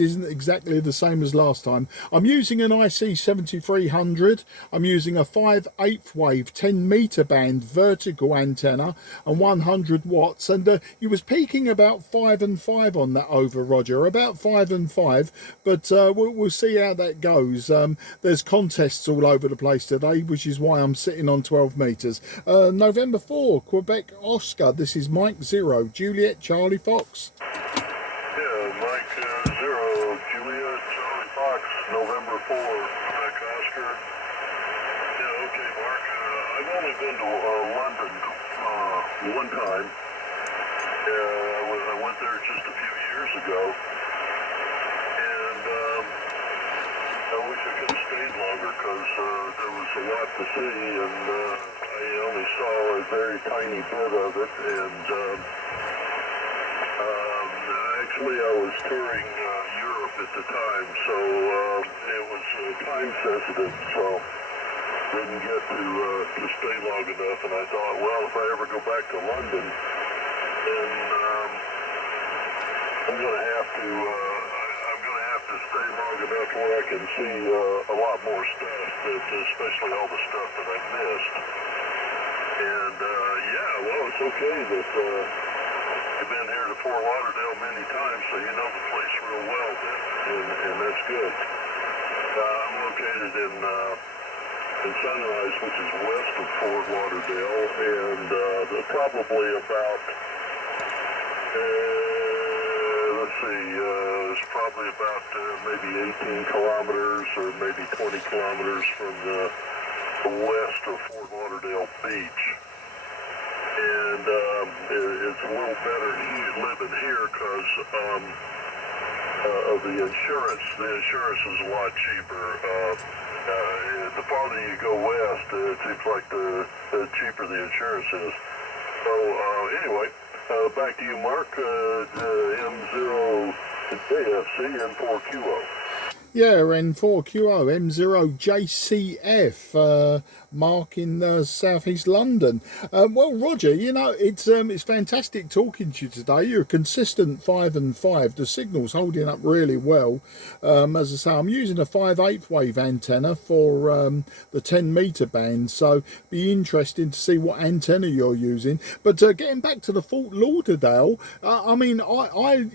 isn't exactly the same as last time. I'm using an IC-7300. I'm using a 5/8 wave 10 meter band vertical antenna and 100 watts, and you was peaking about 5 and 5 on that over, Roger, about 5 and 5, but we'll see how that goes. There's contests all over the place today, which is why I'm sitting on 12 meters. November 4, Quebec Oscar. This is Mike 0 Juliet Charlie Fox. November 4, Quebec Oscar. Yeah, okay, Mark. I've only been to London one time. I went there just a few years ago, and I wish I could have stayed longer because there was a lot to see, and I only saw a very tiny bit of it. And actually, I was touring Europe at the time, so it was time sensitive, so didn't get to stay long enough. And I thought, well, if I ever go back to London, then I'm going to have to stay long enough where I can see a lot more stuff, especially all the stuff that I missed. And yeah, well, it's okay that you've been here to Fort Lauderdale many times, so you know the place real well, and that's good. I'm located in Sunrise, which is west of Fort Lauderdale, and probably about, let's see, it's probably about maybe 18 kilometers or maybe 20 kilometers from the west of Fort Lauderdale Beach. And it's a little better living here because of the insurance. The insurance is a lot cheaper. The farther you go west, it seems like the cheaper the insurance is. So anyway, back to you, Mark. M0 N4QO. Yeah, N4QO, M0JCF, Mark in southeast London. Well, Roger, you know, it's fantastic talking to you today. You're a consistent 5 and 5. The signal's holding up really well. As I say, I'm using a 5/8 wave antenna for the 10 meter band, so be interesting to see what antenna you're using. But getting back to the Fort Lauderdale, I mean, I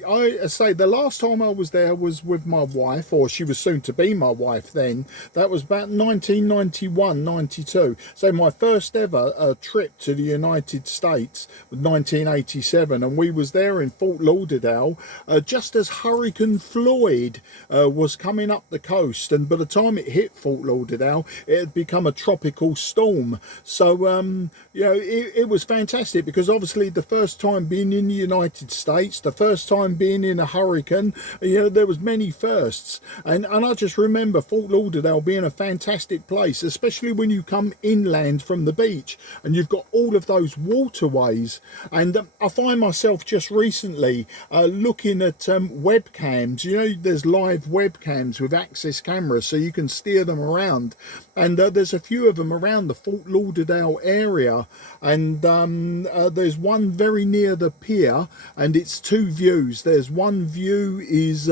say the last time I was there was with my wife, or she was soon to be my wife then. That was about 1991, 92. So my first ever trip to the United States was 1987, and we was there in Fort Lauderdale just as Hurricane Floyd was coming up the coast, and by the time it hit Fort Lauderdale, it had become a tropical storm. So you know, it was fantastic because obviously the first time being in the United States, the first time being in a hurricane, you know, there was many firsts, and I just remember Fort Lauderdale being a fantastic place, especially when you come inland from the beach and you've got all of those waterways. And I find myself just recently looking at webcams. You know, there's live webcams with access cameras, so you can steer them around, and there's a few of them around the Fort Lauderdale area, and there's one very near the pier, and it's two views. There's one view is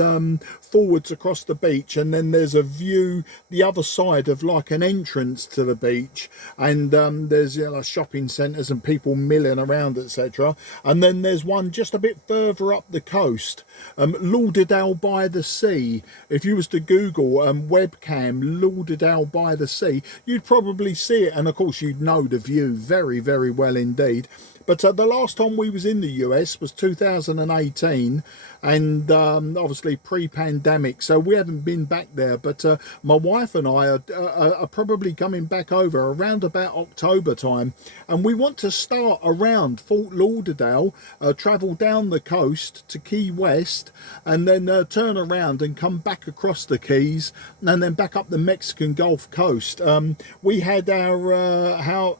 forwards across the beach, and then there's a view the other side of like an entrance to the beach, and there's, you know, shopping centres and people milling around, etc. And then there's one just a bit further up the coast, Lauderdale by the Sea. If you was to Google webcam Lauderdale by the Sea, you'd probably see it, and of course you'd know the view very, very well indeed. But the last time we was in the US was 2018, and obviously pre-pandemic, so we haven't been back there. But my wife and I are probably coming back over around about October time, and we want to start around Fort Lauderdale, travel down the coast to Key West, and then turn around and come back across the Keys, and then back up the Mexican Gulf Coast. We had our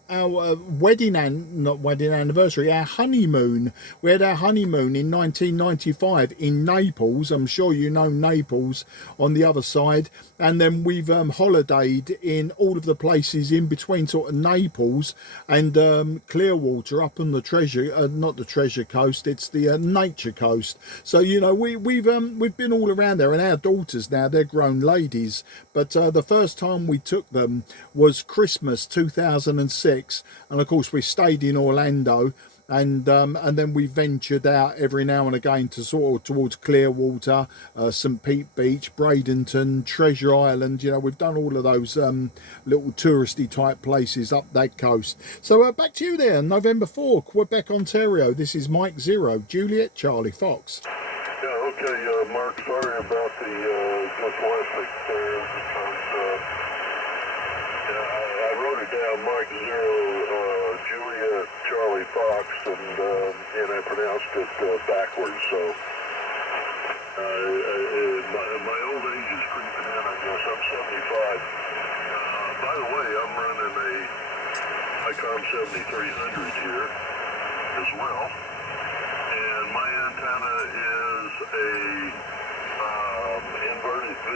wedding anniversary anniversary, our honeymoon. We had our honeymoon in 1995 in Naples. I'm sure you know Naples on the other side. And then we've holidayed in all of the places in between sort of Naples and Clearwater up on the not the Treasure Coast, it's the Nature Coast. So, you know, we've been all around there, and our daughters now, they're grown ladies. But the first time we took them was Christmas 2006, and of course we stayed in Orlando, and then we ventured out every now and again to sort of towards Clearwater, St Pete Beach, Bradenton, Treasure Island. You know, we've done all of those little touristy type places up that coast. So back to you there, November 4, Quebec, Ontario. This is Mike 0, Juliet Charlie Fox. Yeah, okay, Mark, sorry about the classic there, because I wrote it down, Mike 0, Juliet Charlie Fox, and I pronounced it backwards, so my old age is creeping in, I guess. I'm 75. By the way, I'm running a CQ12m here as well, and my antenna is a inverted V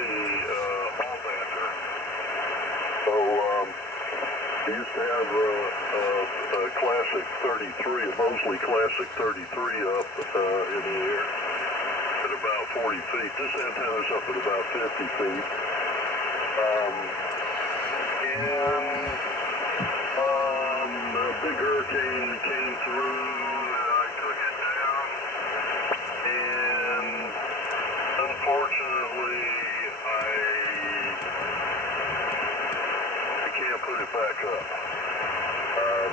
all-bander. So we used to have a classic 33, a Mosley classic 33 up in the air at about 40 feet. This antenna's up at about 50 feet. And a big hurricane came through, and I took it down, and unfortunately I can't put it back up,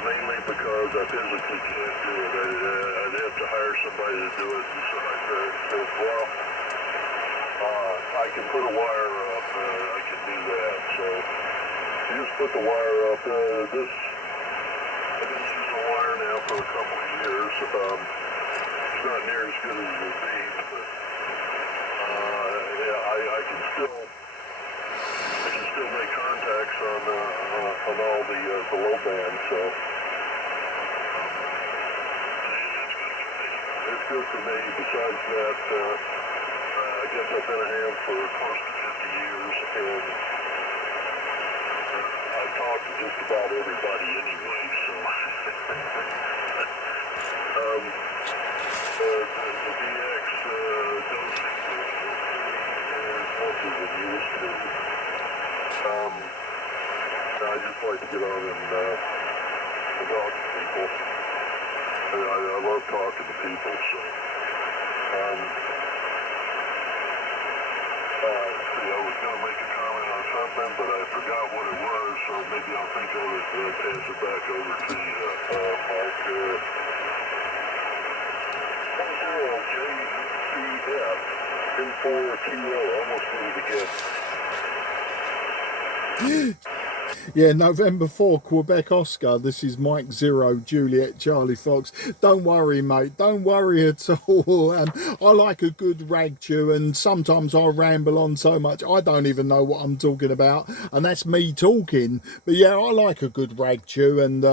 mainly because I physically can't do it. I'd have to hire somebody to do it, and so I said, well, I can put a wire up, I can do that, so you just put the wire up. I've been using the wire now for a couple of years. It's not near as good as it would be, but yeah, I can still make contacts on all the low band, so it's good for me. Besides that, I guess I've been a ham for close to 50 years, and I talk to just about everybody anyway, so the DX don't seem to as much as it used to. I just like to get on and talk to people. I love talking to people, so I was going to make a comment on something, but I forgot what it was, so maybe I'll think of it and pass it back over to you, Mark. N4QO, almost did it again. Yeah, November 4, Quebec, Oscar. This is Mike 0, Juliet Charlie Fox. Don't worry, mate. Don't worry at all. I like a good rag chew, and sometimes I ramble on so much I don't even know what I'm talking about, and that's me talking. But yeah, I like a good rag chew, and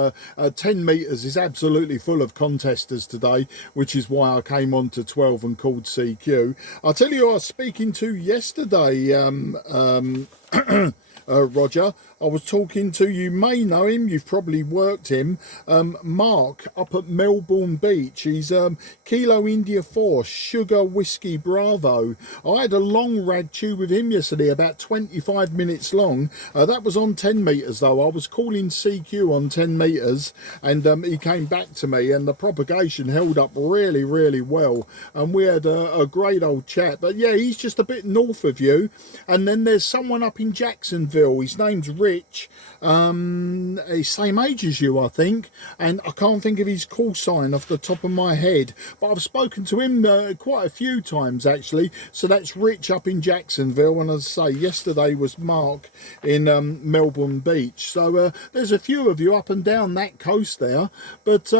10 meters is absolutely full of contesters today, which is why I came on to 12 and called CQ. I'll tell you who I was speaking to yesterday, Roger. I was talking to, you may know him, you've probably worked him, Mark up at Melbourne Beach. He's Kilo India 4 Sugar Whiskey Bravo. I had a long rag chew with him yesterday, about 25 minutes long. That was on 10 meters though. I was calling CQ on 10 meters, and he came back to me, and the propagation held up really, really well, and we had a great old chat. But yeah, he's just a bit north of you. And then there's someone up in Jacksonville. His name's Rich. He's same age as you, I think, and I can't think of his call sign off the top of my head, but I've spoken to him quite a few times actually. So that's Rich up in Jacksonville, and as I say, yesterday was Mark in Melbourne Beach. So there's a few of you up and down that coast there. But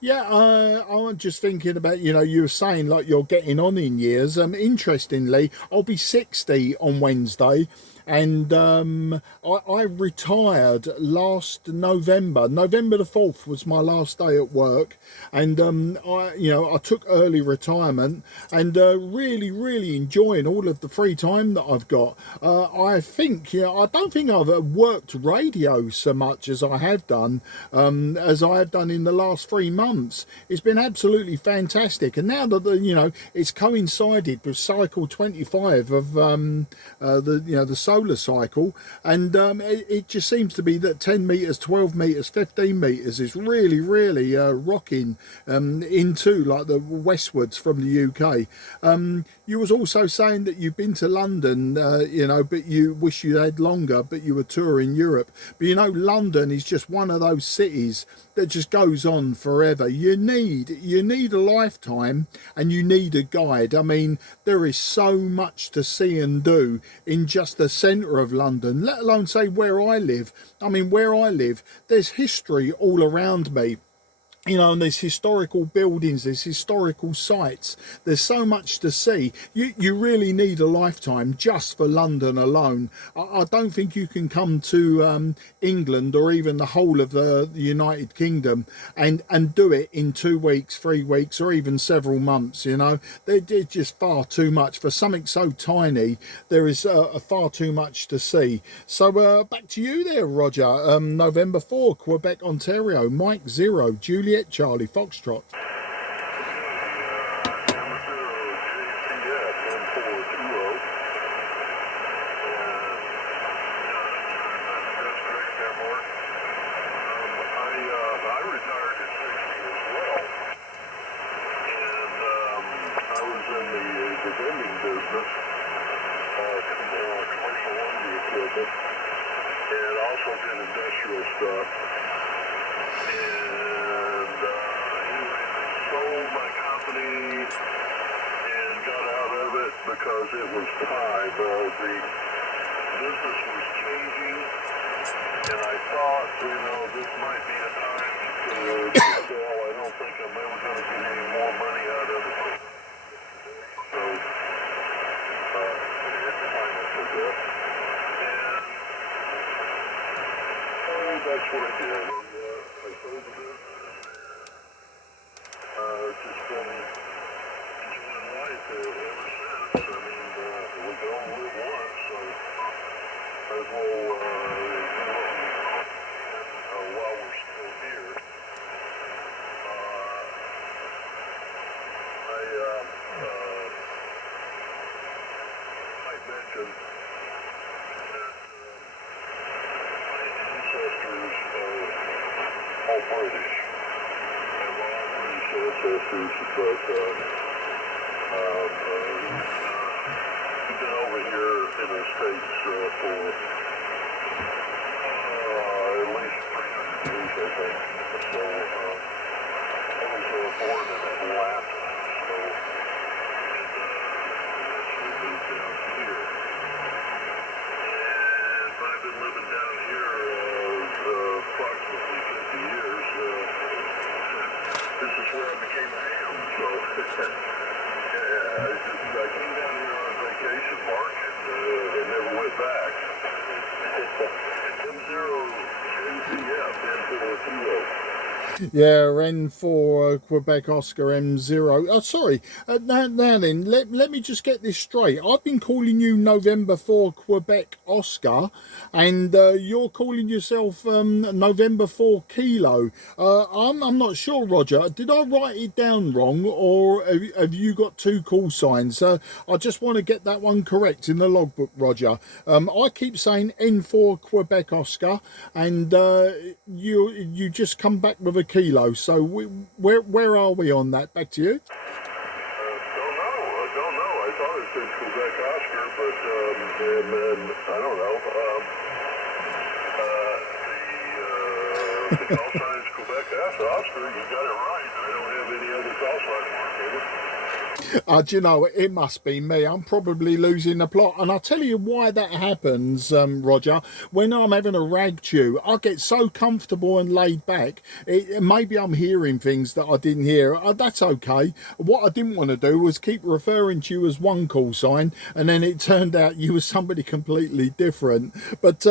yeah, I'm just thinking about, you know, you were saying like you're getting on in years. Interestingly, I'll be 60 on Wednesday. and I retired last November. November the 4th was my last day at work, and I took early retirement, and really enjoying all of the free time that I've got. I think, I don't think I've worked radio so much as I have done in the last 3 months. It's been absolutely fantastic, and now that it's coincided with cycle 25 of the solar cycle, and it just seems to be that 10 meters, 12 meters, 15 meters is really rocking into like the westwards from the UK. You was also saying that you've been to London, but you wish you had longer, but you were touring Europe. But London is just one of those cities that just goes on forever. You need a lifetime, and you need a guide. I mean, there is so much to see and do in just the centre of London, let alone say where I live. I mean, where I live, there's history all around me. And there's historical buildings, there's historical sites, there's so much to see. You really need a lifetime just for London alone. I don't think you can come to England or even the whole of the United Kingdom and do it in 2 weeks, 3 weeks, or even several months. They're just far too much for something so tiny. There is far too much to see. So back to you there, Roger. November 4, Quebec, Ontario, Mike 0, Juliet Charlie Foxtrot. And also did industrial stuff. And sold my company and got out of it because it was time. The business was changing, and I thought, this might be a time to sell. I don't think I'm ever going to get any more money out of it. So it's time I took it. And that's what I did. I sold the business. Just been enjoying life ever since. I mean, we can only live once, so might as well do what we can while we're still here. I mentioned that my ancestors are all British. Ancestors, but we've been over here in the States for at least 300 years, I think. So I was born in Atlanta, so eventually moved down here. And I've been living down here approximately 50 years. This is where I became a ham, so I came down here on vacation, Mark, and never went back. M0 JCF, N4QO. Yeah, N4 Quebec Oscar M0. Oh, sorry. Now then, let me just get this straight. I've been calling you November 4 Quebec Oscar, and you're calling yourself November 4 Kilo. I'm not sure, Roger. Did I write it down wrong, or have you got two call signs? I just want to get that one correct in the logbook, Roger. I keep saying N4 Quebec Oscar, and you just come back with a Kilo. So where are we on that? Back to you. Don't know. I thought it said Quebec Oscar, but and then I don't know. The call sign is Quebec Oscar. You got it right. I don't have any other call sign marked. Do you know, it must be me. I'm probably losing the plot. And I'll tell you why that happens, Roger. When I'm having a rag chew, I get so comfortable and laid back. Maybe I'm hearing things that I didn't hear. That's okay. What I didn't want to do was keep referring to you as one call sign, and then it turned out you were somebody completely different. But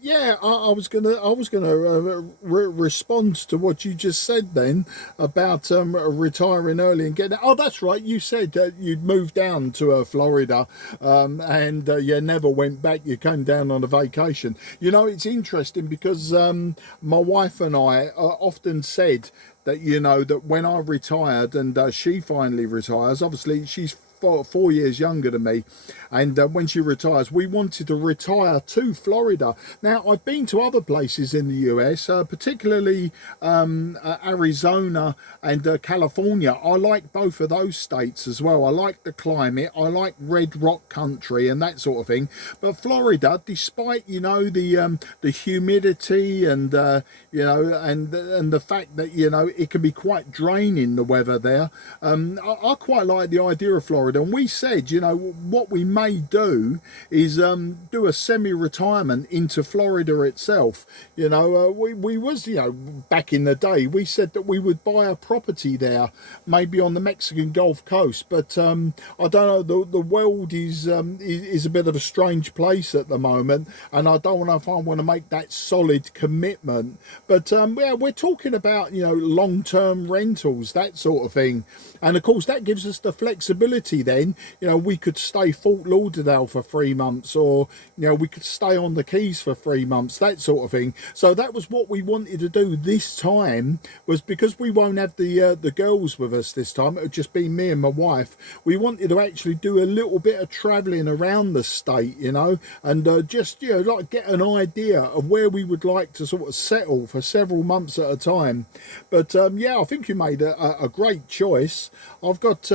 yeah, I was gonna respond to what you just said then about retiring early and getting. Oh, that's right. You said you'd moved down to Florida, and you never went back. You came down on a vacation. You know, it's interesting because my wife and I often said that, you know, that when I retired and she finally retires, obviously she's 4 years younger than me, and when she retires, we wanted to retire to Florida. Now, I've been to other places in the US, particularly Arizona and California. I like both of those states as well. I like the climate, I like red rock country and that sort of thing. But Florida, despite, you know, the humidity and you know, and the fact that, you know, it can be quite draining, the weather there, I quite like the idea of Florida. And we said, you know, what we may do is do a semi-retirement into Florida itself. You know, we was, you know, back in the day, we said that we would buy a property there, maybe on the Mexican Gulf Coast. But I don't know, the world is a bit of a strange place at the moment, and I don't know if I want to make that solid commitment. But yeah, we're talking about, you know, long-term rentals, that sort of thing. And of course, that gives us the flexibility then. You know, we could stay Fort Lauderdale for 3 months, or, you know, we could stay on the Keys for 3 months, that sort of thing. So that was what we wanted to do this time, was because we won't have the girls with us this time, it would just be me and my wife. We wanted to actually do a little bit of traveling around the state, you know, and just, you know, like get an idea of where we would like to sort of settle for several months at a time. But yeah, I think you made a great choice. I've got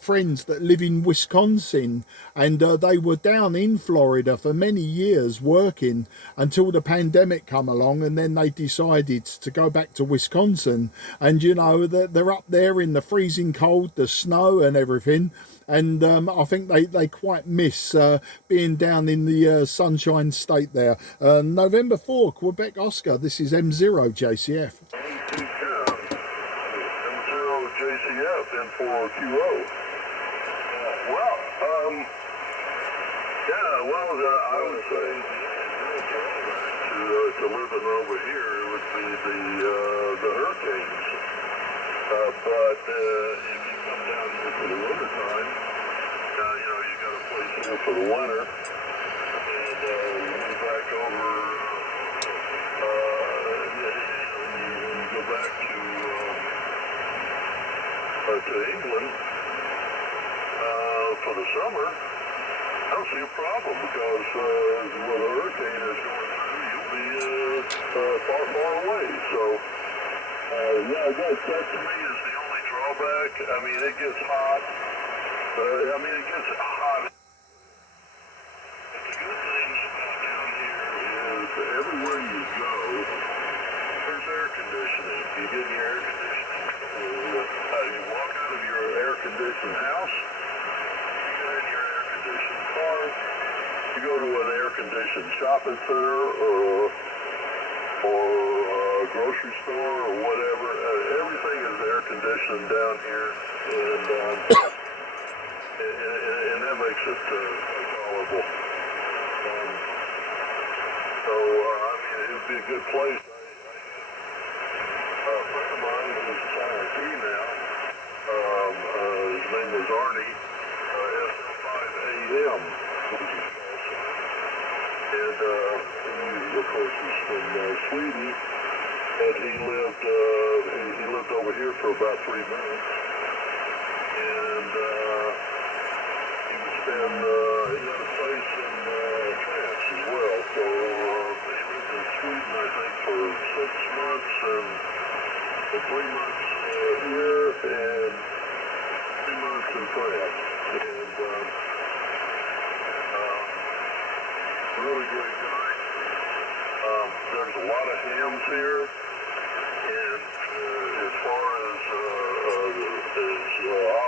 friends that live in Wisconsin, and they were down in Florida for many years working until the pandemic come along, and then they decided to go back to Wisconsin. And you know, they're up there in the freezing cold, the snow and everything, and I think they quite miss being down in the sunshine state there. November 4, Quebec Oscar, this is M0 JCF. M0 N4QO. Well, yeah, well, I would say to living over here, it would be the hurricanes. But if you come down here for the winter time, you know, you got a place here for the winter, and you move back over, you go back to England for the summer. I don't see a problem, because where the hurricane is going through, you'll be far, far away. So, yeah, that to me is the only drawback. I mean, it gets hot. It gets hot. But the good things about down here is everywhere you go, there's air conditioning. You get your air conditioning. You walk out of your air-conditioned house, you get in your air-conditioned car, you go to an air-conditioned shopping center or a grocery store or whatever. Everything is air-conditioned down here, and that makes it tolerable. So, I mean, it would be a good place. A friend of mine who's RIP now, his name was Arnie, SL5AM, which is awesome. And he, of course, is from Sweden, and he lived over here for about 3 months. And he had a place in France as well. So he lived in Sweden, I think, for 6 months, and 3 months here, and 3 months in France. And really great guy. There's a lot of hams here, and as far as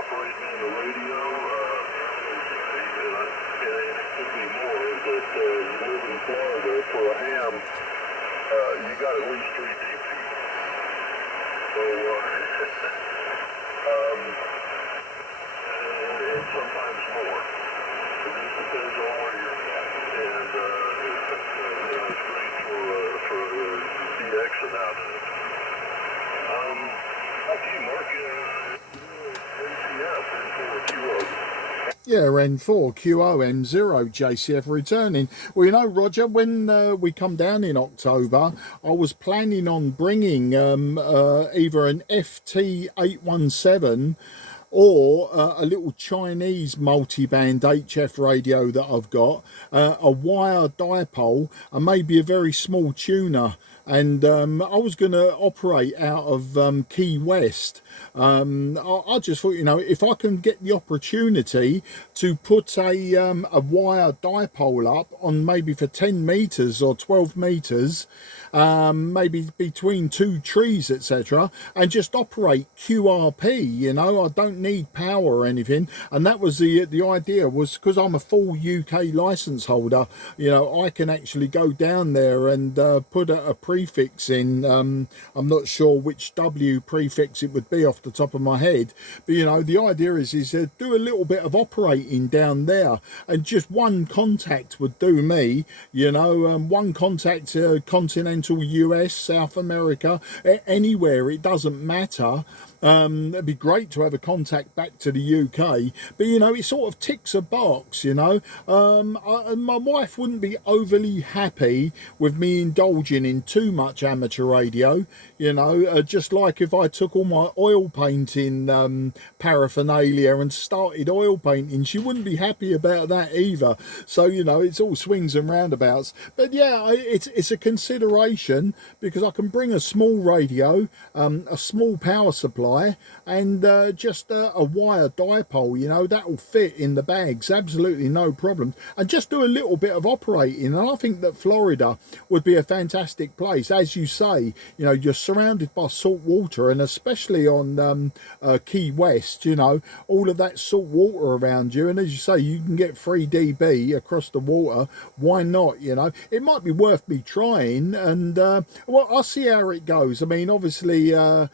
operating Florida for a ham, you got at least 3 DP. So, and sometimes more. It just depends on where you're at. And it's great for DXing out of it. Okay, Mark, NCF, N4QO. Yeah, N4QO M0JCF returning. Well, you know, Roger, when we come down in October, I was planning on bringing either an FT817 or a little Chinese multi-band HF radio that I've got, a wire dipole, and maybe a very small tuner. And I was going to operate out of Key West. I just thought, you know, if I can get the opportunity to put a wire dipole up on maybe for 10 meters or 12 meters, maybe between 2 trees, etc., and just operate QRP, you know, I don't need power or anything. And that was the idea, was because I'm a full UK license holder, you know, I can actually go down there and put a prefix in. I'm not sure which W prefix it would be off the top of my head, but you know, the idea is do a little bit of operating down there, and just one contact would do me, you know, one contact, continental US, South America, anywhere, it doesn't matter. It'd be great to have a contact back to the UK, but you know, it sort of ticks a box, you know. My wife wouldn't be overly happy with me indulging in too much amateur radio, you know, just like if I took all my oil painting paraphernalia and started oil painting, she wouldn't be happy about that either. So, you know, it's all swings and roundabouts. But yeah, it's a consideration, because I can bring a small radio, a small power supply, and just a wire dipole, you know, that will fit in the bags, absolutely no problem, and just do a little bit of operating. And I think that Florida would be a fantastic place. As you say, you know, you're surrounded by salt water, and especially on Key West, you know, all of that salt water around you, and as you say, you can get 3 dB across the water. Why not? You know, it might be worth me trying, and well, I'll see how it goes. I mean, obviously, yeah,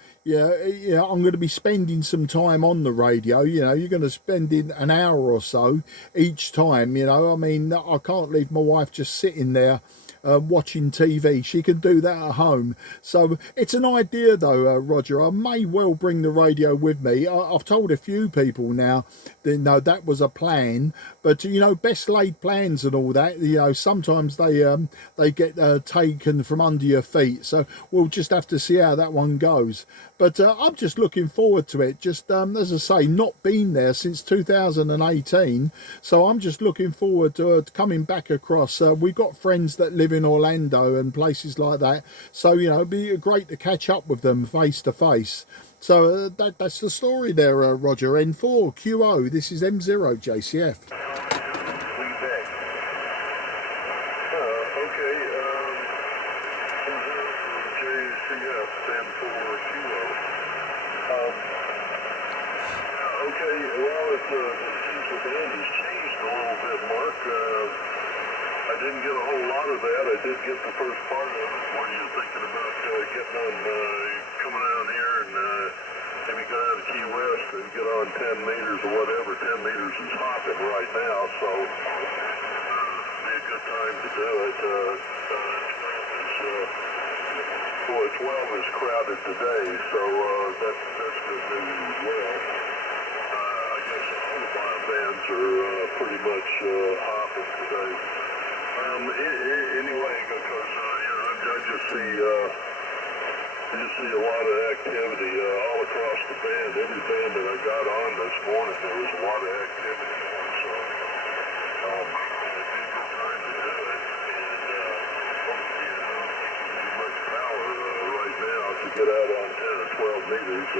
I'm going to be spending some time on the radio. You know, you're going to spend in an hour or so each time, you know. I mean, I can't leave my wife just sitting there watching TV. She can do that at home. So it's an idea though, Roger. I may well bring the radio with me. I've told a few people now that no, that was a plan, but you know, best laid plans and all that, you know, sometimes they get taken from under your feet. So we'll just have to see how that one goes. But I'm just looking forward to it. Just as I say, not been there since 2018, so I'm just looking forward to coming back across. We've got friends that live in Orlando and places like that, so you know, it'd be great to catch up with them face to face. So that's the story there, Roger N4QO. This is M0JCF. Okay, well, it seems the band has changed a little bit, Mark. I didn't get a whole lot of that. I did get the first part of it when you're thinking about getting on, coming down here and maybe go down to Key West and get on 10 meters or whatever. 10 meters is hopping right now, so be a good time to do it. 12 is crowded today, so that's good news as well. I guess all the bands are pretty much hopping today. Anyway, because I just see a lot of activity all across the band. Every band that I got on this morning, there was a lot of activity on, so it'd be a good time to do it. And hopefully, pretty much power right now to get out on 10 or 12 meters.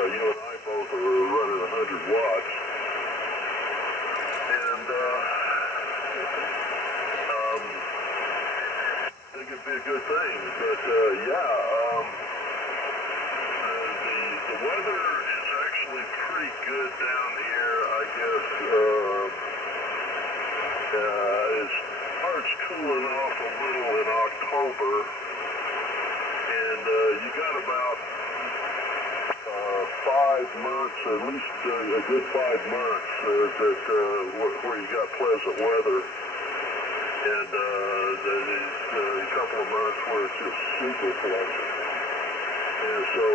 You and I both are running 100 watts. And I think it'd be a good thing. But yeah, the weather is actually pretty good down here, I guess. As far as starts cooling off a little in October, and you got about 5 months, at least a good 5 months, where you got pleasant weather, and a couple of months where it's just super pleasant. And so,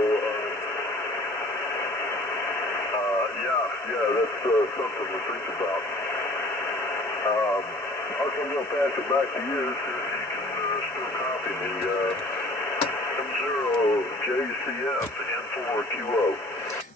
yeah, that's something to think about. I'm going to pass it back to you so you can still copy me. M0JCF N4QO.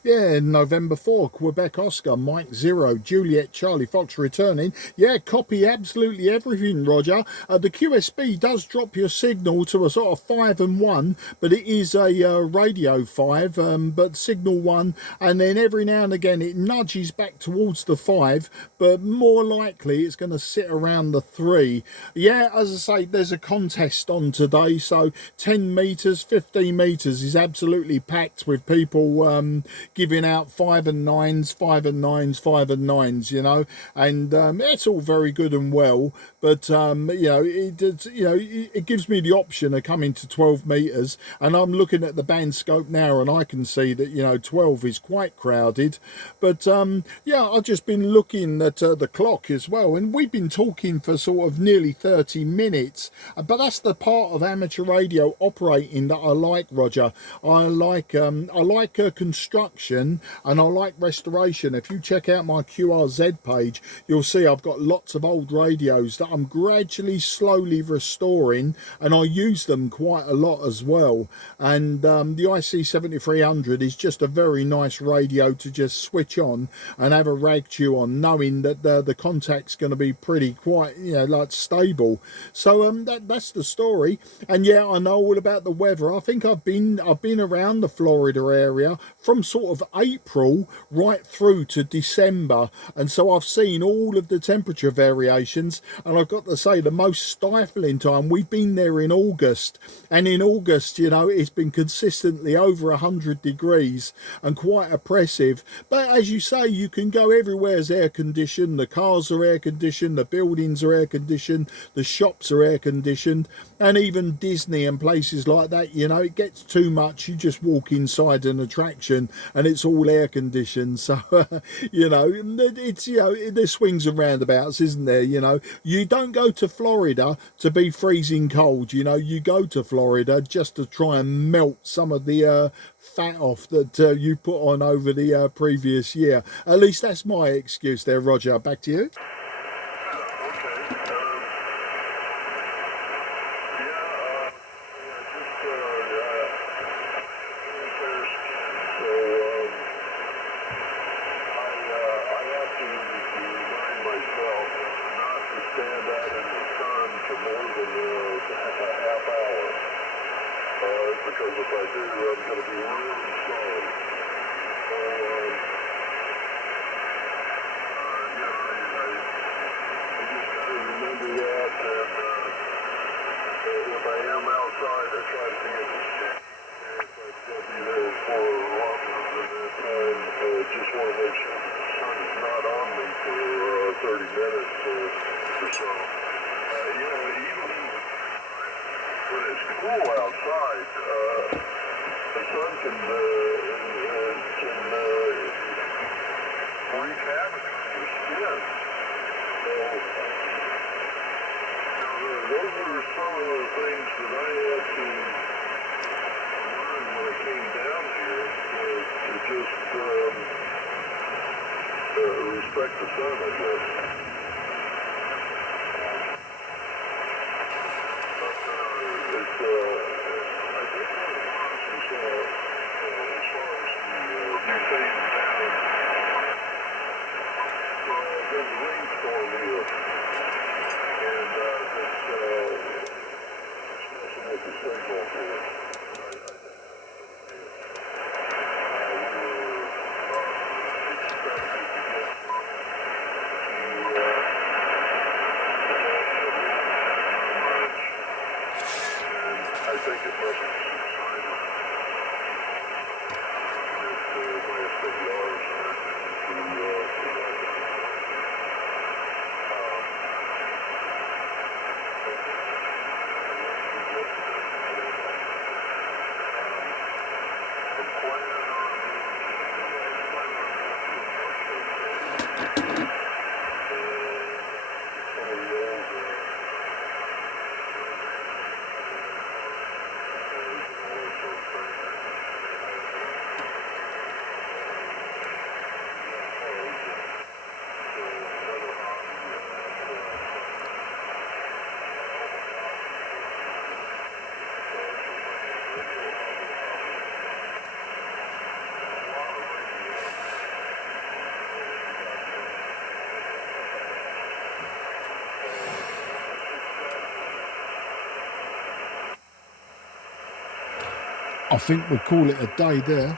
Yeah, November 4, Quebec Oscar, Mike 0, Juliet Charlie Fox returning. Yeah, copy absolutely everything, Roger. The QSB does drop your signal to a sort of 5 and 1, but it is a radio 5, but signal 1, and then every now and again it nudges back towards the 5, but more likely it's going to sit around the 3. Yeah, as I say, there's a contest on today, so 10 metres, 15 metres is absolutely packed with people giving out 5 and 9s, 5 and 9s, 5 and 9s, you know, and it's all very good and well, but you know, it gives me the option of coming to 12 metres, and I'm looking at the band scope now, and I can see that, you know, 12 is quite crowded. But yeah, I've just been looking at the clock as well, and we've been talking for sort of nearly 30 minutes, but that's the part of amateur radio operating that I like, Roger. I like construction, and I like restoration. If you check out my QRZ page, you'll see I've got lots of old radios that I'm gradually, slowly restoring, and I use them quite a lot as well. And the IC-7300 is just a very nice radio to just switch on and have a rag chew on, knowing that the contact's going to be pretty quite, you know, like stable. So that's the story. And yeah, I know all about the weather. I think I've been around the Florida area from sort of April right through to December, and so I've seen all of the temperature variations, and I've got to say the most stifling time, we've been there in August, and in August, you know, it's been consistently over 100 degrees and quite oppressive. But as you say, you can go everywhere's air conditioned, the cars are air conditioned, the buildings are air conditioned, the shops are air conditioned, and even Disney and places like that, you know, it gets too much, you just walk inside an attraction and it's all air conditioned. So you know, it's, you know, there's swings and roundabouts, isn't there? You know, you don't go to Florida to be freezing cold, you know, you go to Florida just to try and melt some of the fat off that you put on over the previous year. At least that's my excuse there, Roger. Back to you. Because if I do, I'm going to be really sorry. So, yeah, I just got to remember that, and if I am outside, I try to be at the stick. And if I'm going to be there for longer than that time, just want to make sure that the sun is not on me for 30 minutes or so. You know, even when it's cool outside, the sun can wreak havoc on your skin. So, those are some of the things that I had to learn when I came down here, to just respect the sun, I guess. I think one of the problems is, as far as the fading down, there's a rainstorm here, and that's messing with the signal here. I think it must be subsided. It may have taken hours to I think we'll call it a day there.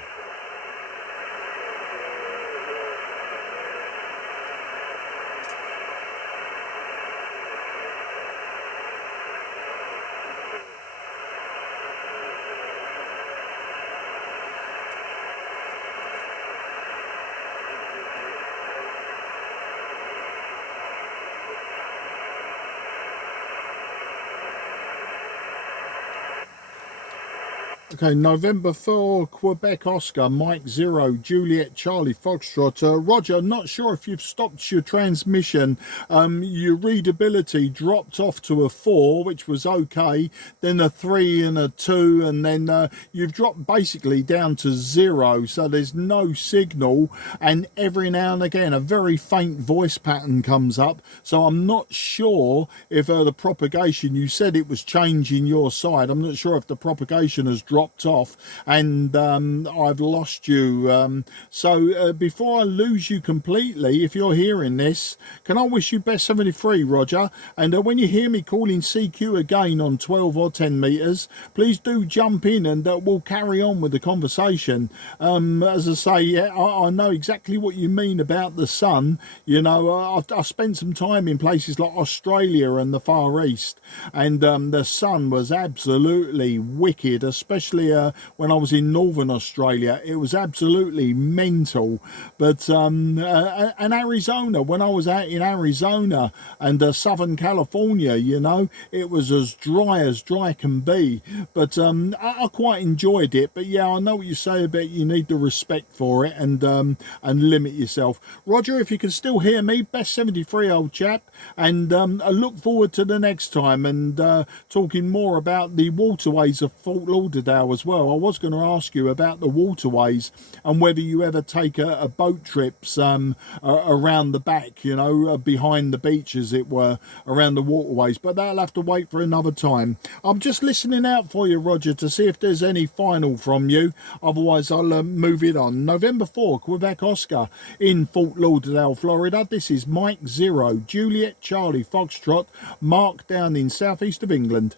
Okay, November 4, Quebec Oscar, Mike 0, Juliet Charlie Foxtrot. Roger, not sure if you've stopped your transmission. Your readability dropped off to a 4, which was okay, then a 3 and a 2, and then you've dropped basically down to 0, so there's no signal, and every now and again a very faint voice pattern comes up, so I'm not sure if the propagation, you said it was changing your side, I'm not sure if the propagation has dropped off and I've lost you. So before I lose you completely, if you're hearing this, can I wish you best 73, Roger? And when you hear me calling CQ again on 12 or 10 meters, please do jump in and we'll carry on with the conversation. As I say, yeah, I know exactly what you mean about the sun. You know, I spent some time in places like Australia and the Far East, and the sun was absolutely wicked, especially when I was in Northern Australia. It was absolutely mental. But and Arizona, when I was out in Arizona and Southern California, you know, it was as dry can be. But I quite enjoyed it. But yeah, I know what you say about you need the respect for it and limit yourself. Roger, if you can still hear me, best 73, old chap, and I look forward to the next time and talking more about the waterways of Fort Lauderdale as well. I was going to ask you about the waterways and whether you ever take a boat trips around the back, you know, behind the beach, as it were, around the waterways, but that'll have to wait for another time. I'm just listening out for you, Roger, to see if there's any final from you. Otherwise, I'll move it on. November 4, Quebec Oscar in Fort Lauderdale, Florida. This is Mike 0, Juliet Charlie Foxtrot, Mark down in southeast of England.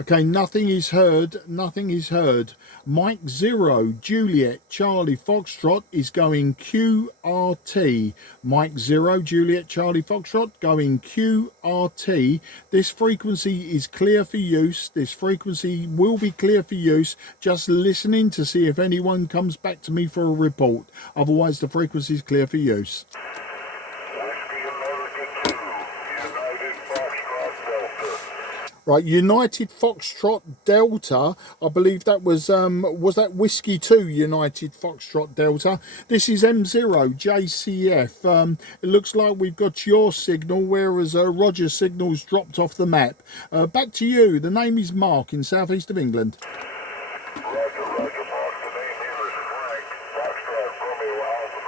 Okay, nothing is heard, nothing is heard. Mike 0, Juliet Charlie Foxtrot is going QRT. Mike 0, Juliet Charlie Foxtrot going QRT. This frequency is clear for use. This frequency will be clear for use. Just listening to see if anyone comes back to me for a report. Otherwise, the frequency is clear for use. Right, United Foxtrot Delta, I believe that was that Whiskey 2 United Foxtrot Delta. This is M0 JCF. It looks like we've got your signal, whereas Roger's signal's dropped off the map. Back to you. The name is Mark in southeast of England. Roger, Mark. The name here is Frank. Foxtrot Romeo Alpha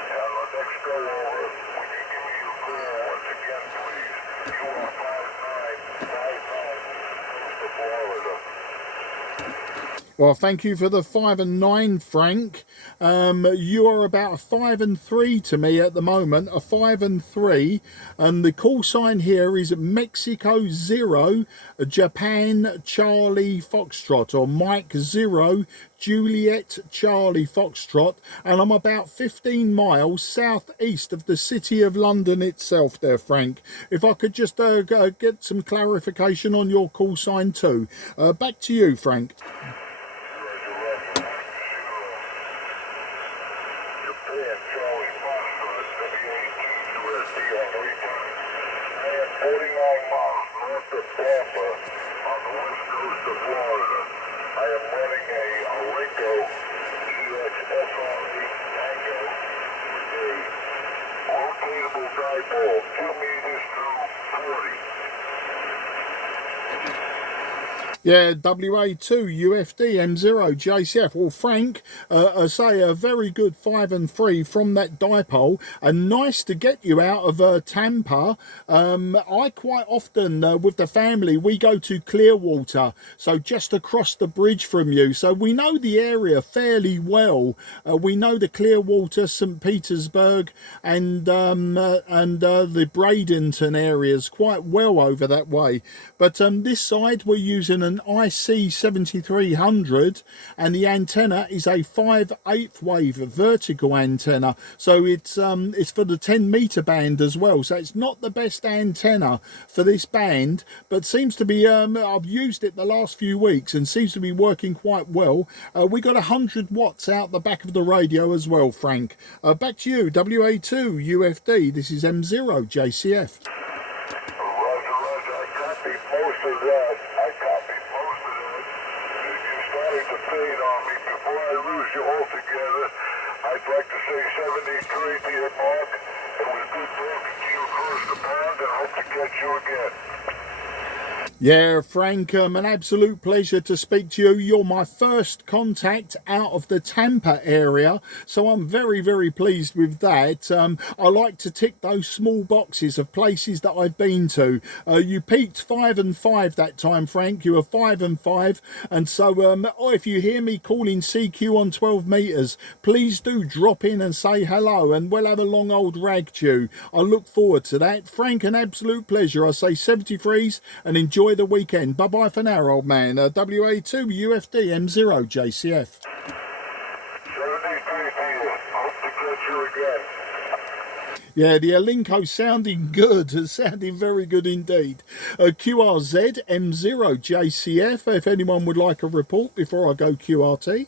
November Kilo. And the next go over, would you give me your call once again, please? You are 5959 to Florida. Well, thank you for the 5 and 9, Frank. You are about a 5 and 3 to me at the moment, a 5 and 3. And the call sign here is Mexico 0, Japan Charlie Foxtrot, or Mike 0, Juliet Charlie Foxtrot. And I'm about 15 miles southeast of the city of London itself there, Frank. If I could just get some clarification on your call sign too. Back to you, Frank. I am 49 miles north of Tampa on the west coast of Florida. I am running a Ringo EXSRA Tango with a rotatable dipole, 2 meters through 40. Yeah, WA2 UFD M0 JCF. Well, Frank, I say a very good 5 and 3 from that dipole, and nice to get you out of Tampa. I quite often with the family we go to Clearwater, so just across the bridge from you. So we know the area fairly well. We know the Clearwater, St. Petersburg, and the Bradenton areas quite well over that way. But this side we're using an IC-7300, and the antenna is a 5/8 wave vertical antenna, so it's for the 10-meter band as well. So it's not the best antenna for this band, but seems to be I've used it the last few weeks and seems to be working quite well. We got 100 watts out the back of the radio as well, Frank. Back to you, WA2 UFD. This is M0 JCF. I'd like to say 73 to your mark. It was good talking to you across the pond, and hope to catch you again. Yeah, Frank, an absolute pleasure to speak to you. You're my first contact out of the Tampa area, so I'm very, very pleased with that. I like to tick those small boxes of places that I've been to. You peaked 5 and 5 that time, Frank. You were 5 and 5, and so if you hear me calling CQ on 12 meters, please do drop in and say hello, and we'll have a long old rag chew. I look forward to that. Frank, an absolute pleasure. I say 73s and enjoy the weekend. Bye bye for now, old man. WA2 UFD M0 JCF. 73 to you. Hope to catch you again. Yeah, the Alinko sounding good, sounding very good indeed. QRZ M0 JCF, if anyone would like a report before I go QRT.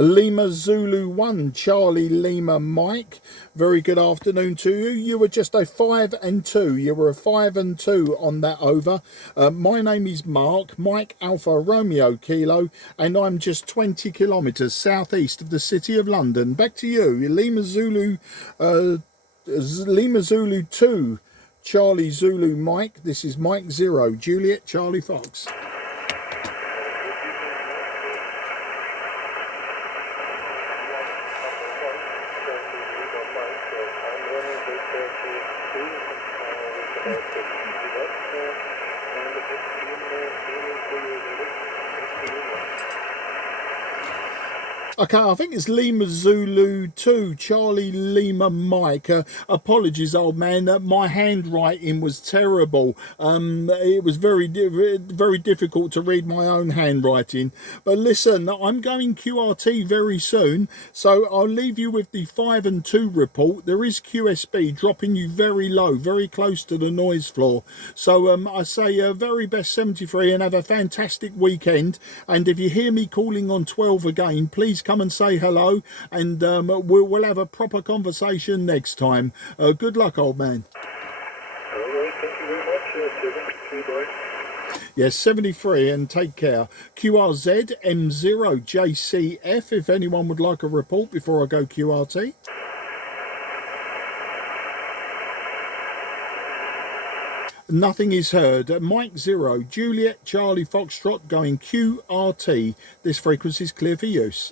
Lima Zulu 1 Charlie Lima Mike, very good afternoon to you. You were just a 5 and 2. You were a 5 and 2 on that over. My name is Mark, Mike Alpha Romeo Kilo, and I'm just 20 kilometres southeast of the city of London. Back to you, Lima Zulu 2 Charlie Zulu Mike. This is Mike 0 Juliet Charlie Fox. Okay, I think it's Lima Zulu 2, Charlie Lima Mike. Apologies, old man. My handwriting was terrible. It was very difficult to read my own handwriting. But listen, I'm going QRT very soon, so I'll leave you with the 5 and 2 report. There is QSB dropping you very low, very close to the noise floor. So I say very best 73 and have a fantastic weekend. And if you hear me calling on 12 again, please come and say hello, and we'll have a proper conversation next time. Good luck, old man. All right, thank you very much. 73, bye. Yes, 73, and take care. QRZ M0 JCF, if anyone would like a report before I go QRT. Nothing is heard. Mike 0 Juliet Charlie Foxtrot going QRT. This frequency is clear for use.